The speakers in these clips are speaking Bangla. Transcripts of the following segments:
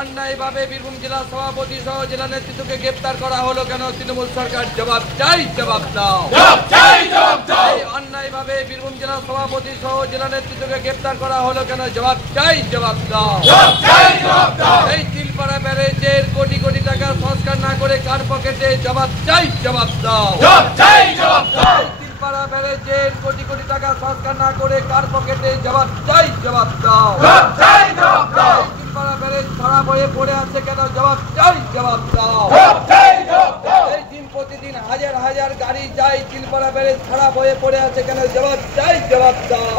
অন্যায়ভাবে বীরভূম জেলা সভাপতি সহ জেলা নেতৃত্বকে গ্রেপ্তার করা হলো কেন? তৃণমূল সরকার জবাব চাই, জবাব দাও। অন্যায়ভাবে বীরভূম জেলা সভাপতি সহ জেলা নেতৃত্বকে গ্রেপ্তার করা হলো কেন? জবাব চাই, জবাব দাও। এই তিলপাড়া ব্যারেজের কোটি কোটি টাকা সংস্কার না করে কার পকেটে? জবাব চাই, জবাব দাও। তিলপাড়া ব্যারেজের কোটি কোটি টাকা সংস্কার না করে কার পকেটে? জবাব চাই, জবাব দাও। তিলপাড়া ব্যারেজ খারাপ হয়ে পড়ে আছে কেন? জবাব চাই, জবাব দাও। এই দিন প্রতিদিন হাজার হাজার গাড়ি যায়, তিলপাড়া ব্যারেজ খারাপ হয়ে পড়ে আছে কেন? জবাব চাই, জবাব দাও।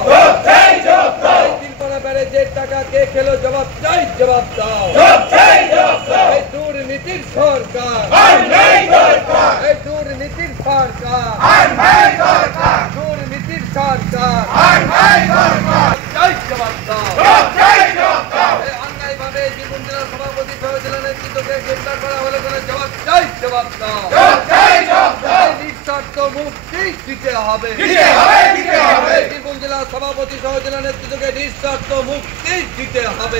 তিলপাড়া ব্যারেজের টাকা কে খেলো? জবাব চাই, জবাব দাও। এই দুর্নীতির সরকার, এই দুর্নীতির সরকার, দুর্নীতির সরকার, চাই, জবাব দাও। অন্যায়ভাবে বীরভূম জেলা সভাপতি সহ জেলা নেতৃত্বকে গ্রেপ্তার করা হলো কেন? জবাব চাই, জবাব দাও। নিঃশর্ত মুক্তি দিতে হবে। বীরভূম জেলা সভাপতি সহ জেলা নেতৃত্বকে নিঃশর্ত মুক্তি দিতে হবে।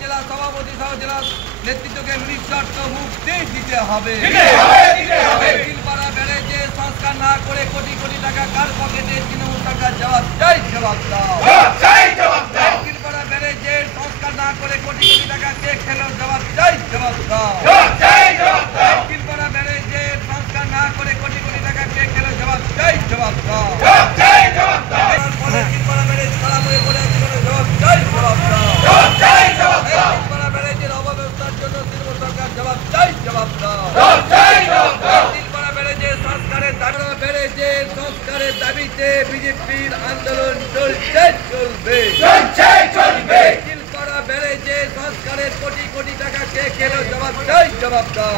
জেলা সভাপতি সহ জেলা নেতৃত্বকে নিঃশর্ত মুক্তি দিতে হবে। তিলপাড়া ব্যারেজে সংস্কার না করে কোটি কোটি টাকা কার পকেটে? তৃণমূল সরকার জবাব চাই, জবাব দাও। তিলপাড়া ব্যারেজের সংস্কার না করে কোটি কোটি টাকা কে খেলো? জবাব চাই, জবাব দাও। তিলপাড়া ব্যারেজের সংস্কার না করে কোটি কোটি টাকা কে খেলো? জবাব চাই, জবাব দাও। তিলপাড়া ব্যারেজ খারাপ হয়ে পড়ে আছে, জবাব চাই, জবাব দাও। তিলপাড়া ব্যারেজের অব্যবস্থার জন্য তৃণমূল সরকার জবাব চাই, জবাব দাও। তিলপাড়া ব্যারেজের সংস্কারের দাবিতে বিজেপির আন্দোলন চলছে, চলবে। তিলপাড়া ব্যারেজের সংস্কারের কোটি কোটি টাকা কে খেলো? জবাব চাই, জবাব দাও।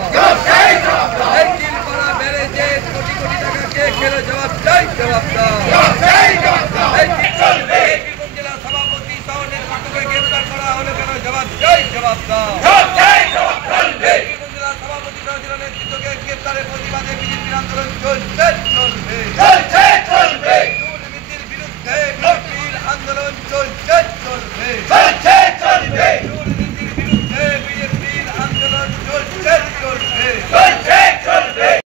তিলপাড়া ব্যারেজের কোটি কোটি টাকা কে খেলো? জবাব চাই, জবাব দাও। বীরভূম জেলা সভাপতি সহ নেতৃত্বকে গ্রেপ্তার করা হলো কেন? জবাব চাই, জবাব দাও। বীরভূম জেলা সভাপতি সহ জেলা নেতৃত্বকে গ্রেপ্তারের প্রতিবাদে বিজেপির আন্দোলন চলছে, চলবে। দুর্নীতির বিরুদ্ধে বিজেপির আন্দোলন চলছে, চলবে।